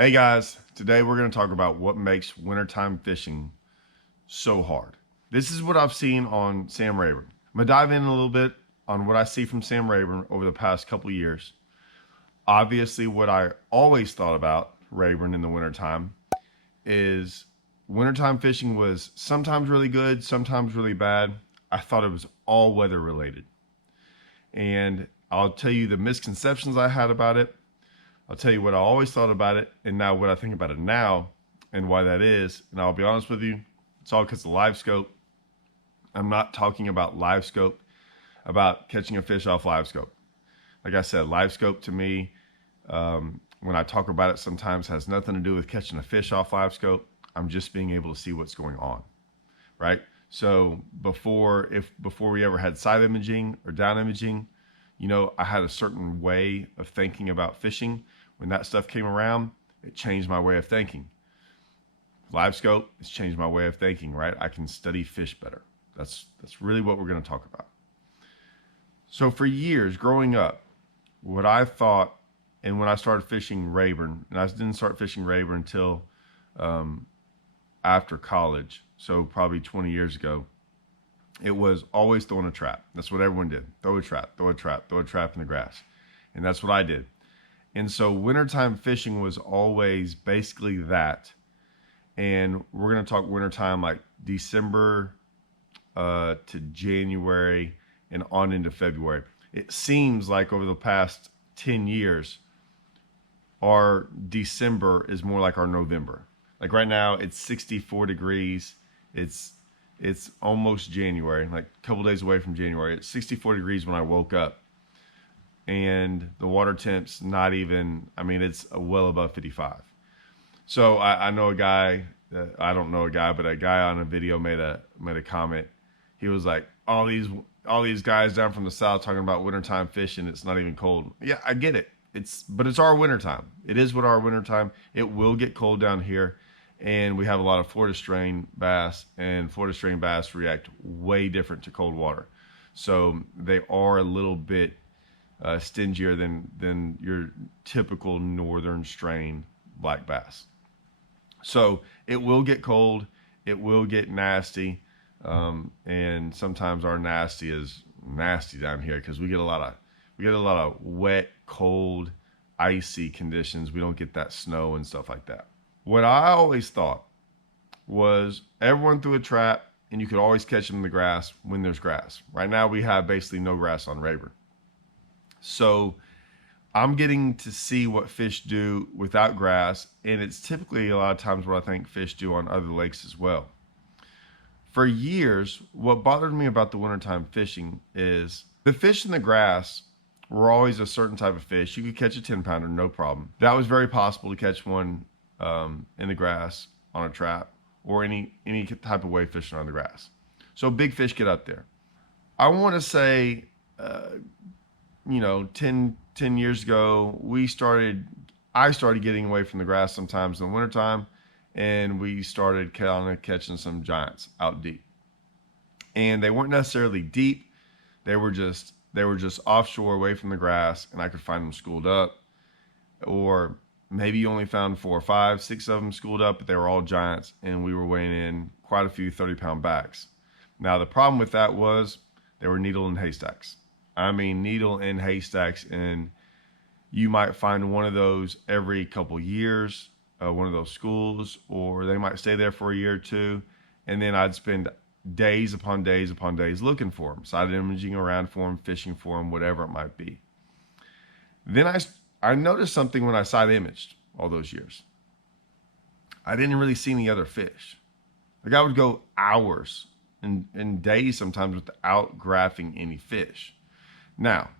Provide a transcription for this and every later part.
Hey guys, today we're going to talk about what makes wintertime fishing so hard. This is what I've seen on Sam Rayburn. I'm going to dive in a little bit on what I see from Sam Rayburn over the past couple years. Obviously, what I always thought about Rayburn in the wintertime is wintertime fishing was sometimes really good, sometimes really bad. I thought it was all weather related. And I'll tell you the misconceptions I had about it. I'll tell you what I always thought about it, and now what I think about it now, and why that is. And I'll be honest with you, it's all because of live scope. I'm not talking about live scope, about catching a fish off live scope. Like I said, live scope to me, when I talk about it, sometimes has nothing to do with catching a fish off live scope. I'm just being able to see what's going on, right? So before we ever had side imaging or down imaging, I had a certain way of thinking about fishing. When that stuff came around, it changed my way of thinking. Live scope, it's changed my way of thinking, right? I can study fish better. That's really what we're going to talk about. So for years growing up, what I thought, and when I started fishing Rayburn, and I didn't start fishing Rayburn until after college, so probably 20 years ago, it was always throwing a trap. That's what everyone did. Throw a trap, throw a trap, throw a trap in the grass. And that's what I did. And so wintertime fishing was always basically that. And we're going to talk wintertime like December to January and on into February. It seems like over the past 10 years, our December is more like our November. Like right now, it's 64 degrees. It's almost January, like a couple days away from January. It's 64 degrees when I woke up. And the water temp's not even, it's well above 55. So I know a guy, I don't know a guy, but a guy on a video made a comment. He was like, all these guys down from the south talking about wintertime fishing, it's not even cold. Yeah, I get it. But it's our wintertime. It is what our wintertime. It will get cold down here. And we have a lot of Florida strain bass, and Florida strain bass react way different to cold water. So they are a little bit stingier than your typical northern strain black bass. So it will get cold, it will get nasty, and sometimes our nasty is nasty down here because we get a lot of wet, cold, icy conditions. We don't get that snow and stuff like that. What I always thought was everyone threw a trap and you could always catch them in the grass when there's grass. Right now we have basically no grass on Rayburn. So I'm getting to see what fish do without grass, and it's typically a lot of times what I think fish do on other lakes as well. For years, what bothered me about the wintertime fishing is the fish in the grass were always a certain type of fish. You could catch a 10-pounder, no problem. That was very possible to catch one in the grass on a trap or any type of wave fishing on the grass. So big fish get up there. I want to say, 10 years ago, I started getting away from the grass sometimes in the wintertime, and we started kind of catching some giants out deep. And they weren't necessarily deep. They were just offshore away from the grass, and I could find them schooled up. Or maybe you only found 4 or 5, 6 of them schooled up, but they were all giants, and we were weighing in quite a few 30-pound backs. Now, the problem with that was they were needle in haystacks. Needle in haystacks, and you might find one of those every couple years, one of those schools, or they might stay there for a year or two, and then I'd spend days upon days upon days looking for them, side imaging around for them, fishing for them, whatever it might be. Then I noticed something when I side imaged all those years. I didn't really see any other fish. Like I would go hours and days sometimes without graphing any fish. Now,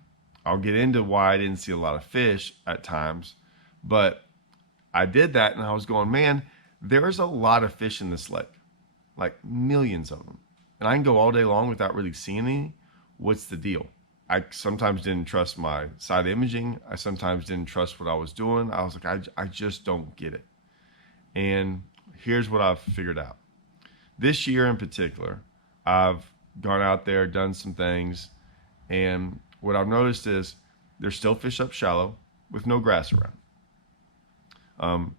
I'll get into why I didn't see a lot of fish at times, but I did that and I was going, man, there's a lot of fish in this lake, like millions of them. And I can go all day long without really seeing any. What's the deal? I sometimes didn't trust my side imaging. I sometimes didn't trust what I was doing. I was like, I just don't get it. And here's what I've figured out. This year in particular, I've gone out there, done some things, and what I've noticed is there's still fish up shallow with no grass around.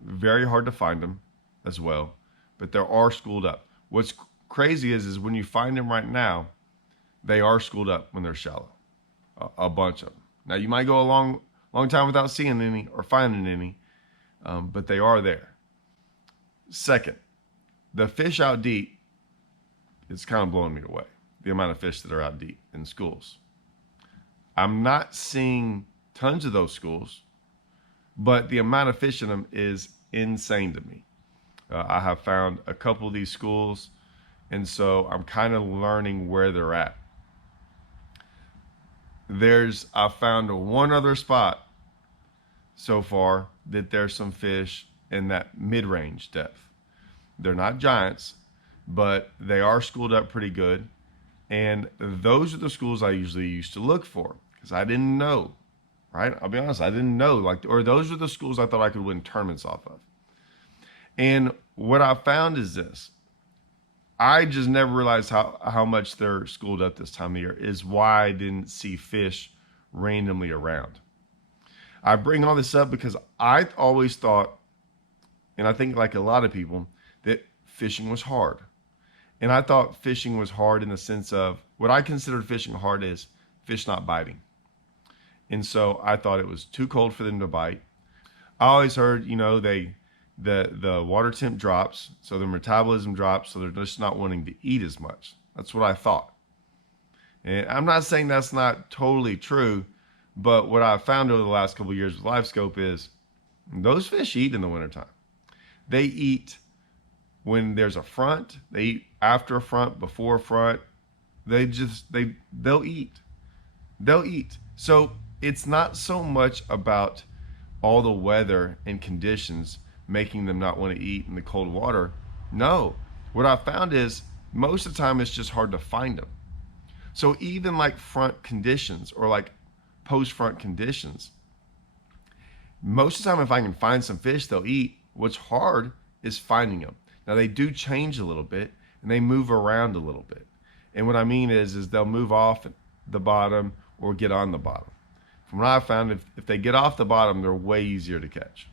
Very hard to find them as well, but there are schooled up. What's crazy is when you find them right now, they are schooled up when they're shallow, a bunch of them. Now you might go a long time without seeing any or finding any, but they are there. Second, the fish out deep, it's kind of blowing me away, the amount of fish that are out deep in schools. I'm not seeing tons of those schools, but the amount of fish in them is insane to me. I have found a couple of these schools, and so I'm kind of learning where they're at. I found one other spot so far that there's some fish in that mid-range depth. They're not giants, but they are schooled up pretty good. And those are the schools I usually used to look for because I didn't know, right? I'll be honest, I didn't know, or those are the schools I thought I could win tournaments off of. And what I found is this. I just never realized how much they're schooled up this time of year is why I didn't see fish randomly around. I bring all this up because I always thought, and I think like a lot of people, that fishing was hard. And I thought fishing was hard in the sense of what I considered fishing hard is fish not biting. And so I thought it was too cold for them to bite. I always heard, the water temp drops, so their metabolism drops, so they're just not wanting to eat as much. That's what I thought. And I'm not saying that's not totally true, but what I've found over the last couple of years with LiveScope is those fish eat in the wintertime. They eat when there's a front, they eat after a front, before a front. They'll eat. They'll eat. So it's not so much about all the weather and conditions making them not want to eat in the cold water. No, what I found is most of the time it's just hard to find them. So even like front conditions or like post-front conditions, most of the time if I can find some fish, they'll eat. What's hard is finding them. Now they do change a little bit and they move around a little bit. And what I mean is they'll move off the bottom or get on the bottom. From what I've found, if they get off the bottom, they're way easier to catch.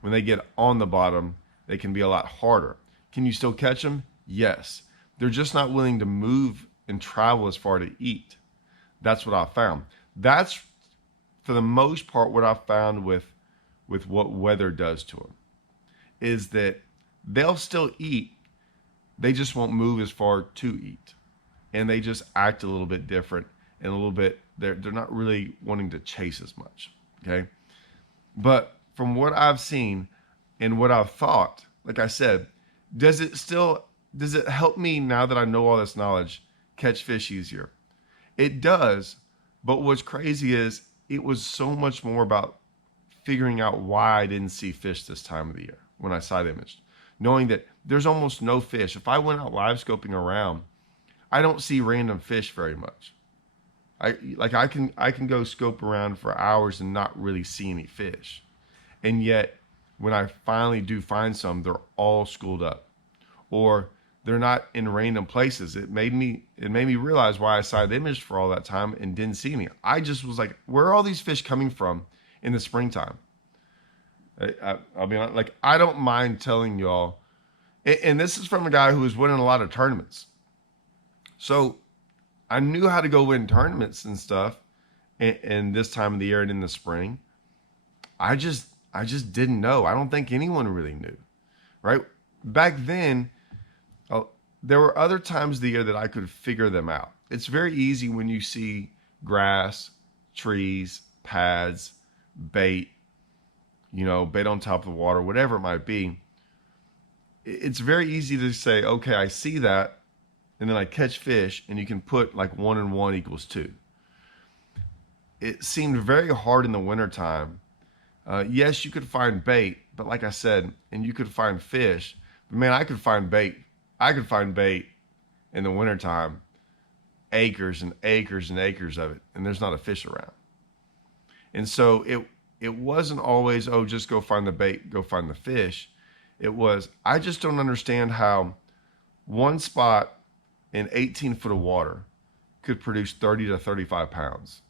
When they get on the bottom, they can be a lot harder. Can you still catch them? Yes. They're just not willing to move and travel as far to eat. That's what I found. That's, for the most part, what I found with what weather does to them, is that they'll still eat. They just won't move as far to eat. And they just act a little bit different and a little bit, they're not really wanting to chase as much, okay? But from what I've seen and what I've thought, like I said, does it help me now that I know all this knowledge catch fish easier? It does, but what's crazy is it was so much more about figuring out why I didn't see fish this time of the year when I side imaged. Knowing that there's almost no fish. If I went out live scoping around, I don't see random fish very much. I can go scope around for hours and not really see any fish. And yet when I finally do find some, they're all schooled up. Or they're not in random places. It made me realize why I side imaged for all that time and didn't see any. I just was like, where are all these fish coming from in the springtime? I'll be honest, like, I don't mind telling y'all, and this is from a guy who was winning a lot of tournaments. So I knew how to go win tournaments and stuff in this time of the year and in the spring. I just didn't know. I don't think anyone really knew, right? Back then, there were other times of the year that I could figure them out. It's very easy when you see grass, trees, pads, bait, bait on top of the water, whatever it might be. It's very easy to say, okay, I see that, and then I catch fish, and you can put like 1 and 1 equals 2. It seemed very hard in the wintertime. Yes, you could find bait, but like I said, and you could find fish. But man, I could find bait. I could find bait in the wintertime, acres and acres and acres of it, and there's not a fish around. And so it wasn't always, oh, just go find the bait, go find the fish. It was, I just don't understand how one spot in 18 foot of water could produce 30 to 35 pounds.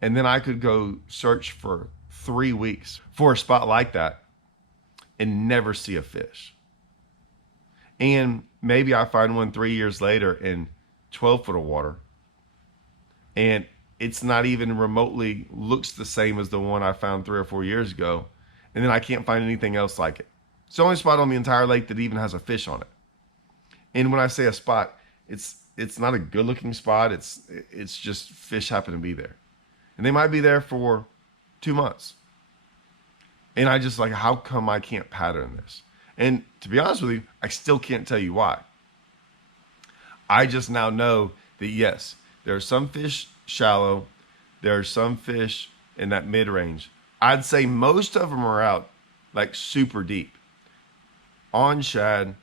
And then I could go search for 3 weeks for a spot like that and never see a fish. And maybe I find one 3 years later in 12 foot of water, and it's not even remotely looks the same as the one I found 3 or 4 years ago. And then I can't find anything else like it. It's the only spot on the entire lake that even has a fish on it. And when I say a spot, it's not a good looking spot. It's just fish happen to be there. And they might be there for 2 months. And I just like, how come I can't pattern this? And to be honest with you, I still can't tell you why. I just now know that yes, there are some fish shallow. There are some fish in that mid-range. I'd say most of them are out like super deep on shad,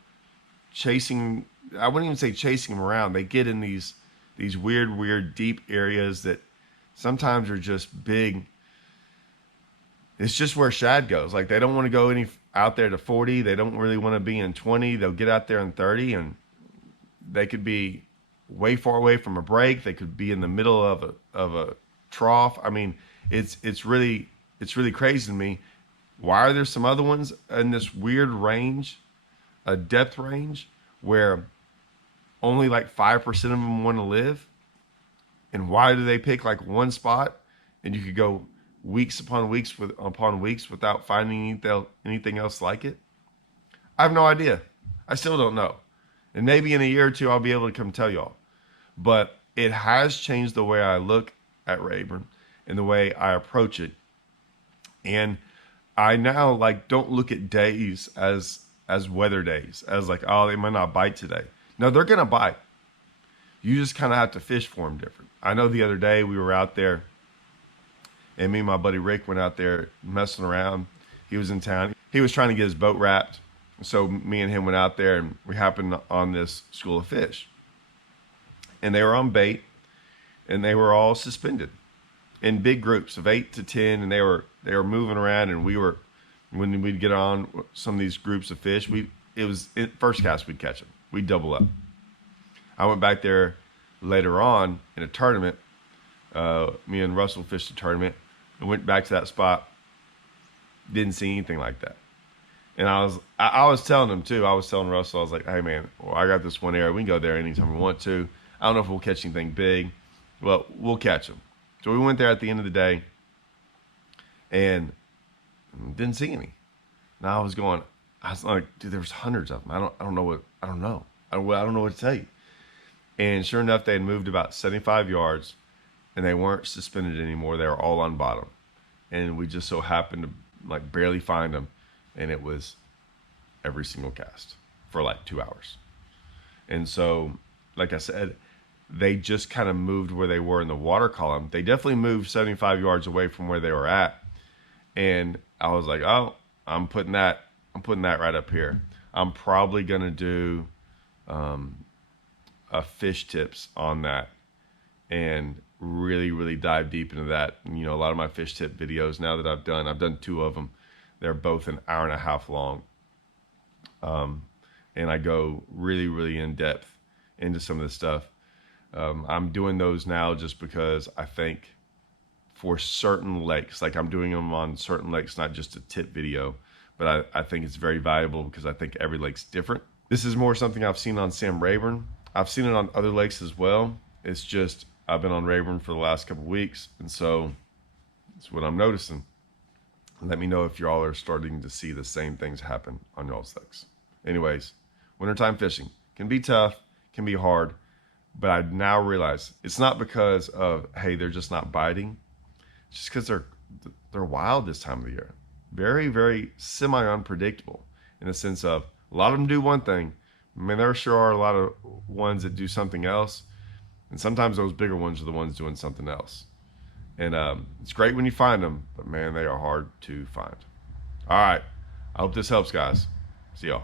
chasing. I wouldn't even say chasing them around. They get in these weird deep areas that sometimes are just big. It's just where shad goes. Like they don't want to go any out there to 40. They don't really want to be in 20. They'll get out there in 30, and they could be way far away from a break. They could be in the middle of a trough. I mean, it's really crazy to me. Why are there some other ones in this weird range, a depth range, where only like 5% of them want to live? And why do they pick like one spot and you could go weeks upon weeks without finding anything else like it? I have no idea. I still don't know. And maybe in a year or two, I'll be able to come tell y'all. But it has changed the way I look at Rayburn and the way I approach it. And I now like don't look at days as weather days, as like, oh, they might not bite today. No, they're going to bite. You just kind of have to fish for them different. I know the other day we were out there, and me and my buddy Rick went out there messing around. He was in town. He was trying to get his boat wrapped. So me and him went out there, and we happened on this school of fish. And they were on bait, and they were all suspended in big groups of 8 to 10, and they were moving around. And when we'd get on some of these groups of fish, first cast we'd catch them. We'd double up. I went back there later on in a tournament. Me and Russell fished a tournament and went back to that spot. Didn't see anything like that. And I was telling him too. I was telling Russell, I was like, hey man, well, I got this one area. We can go there anytime we want to. I don't know if we'll catch anything big. Well, we'll catch them. So we went there at the end of the day and didn't see any. Now I was like, dude, there was hundreds of them. I don't know what to tell you. And sure enough, they had moved about 75 yards and they weren't suspended anymore. They were all on bottom. And we just so happened to like barely find them. And it was every single cast for like 2 hours. And so, like I said, they just kind of moved where they were in the water column. They definitely moved 75 yards away from where they were at. And I was like, oh, I'm putting that right up here. I'm probably going to do a fish tips on that and really dive deep into that. And, a lot of my fish tip videos now that I've done 2 of them. They're both an hour and a half long. And I go really in depth into some of this stuff. I'm doing those now just because I think for certain lakes, like I'm doing them on certain lakes, not just a tip video, but I think it's very valuable because I think every lake's different. This is more something I've seen on Sam Rayburn. I've seen it on other lakes as well. It's just I've been on Rayburn for the last couple of weeks, and so it's what I'm noticing. Let me know if y'all are starting to see the same things happen on y'all's lakes. Anyways, wintertime fishing can be tough, can be hard, but I now realize it's not because of, hey, they're just not biting. It's just because they're wild this time of the year. Very semi-unpredictable in the sense of a lot of them do one thing. I mean, there sure are a lot of ones that do something else. And sometimes those bigger ones are the ones doing something else. And it's great when you find them, but man, they are hard to find. All right. I hope this helps, guys. See y'all.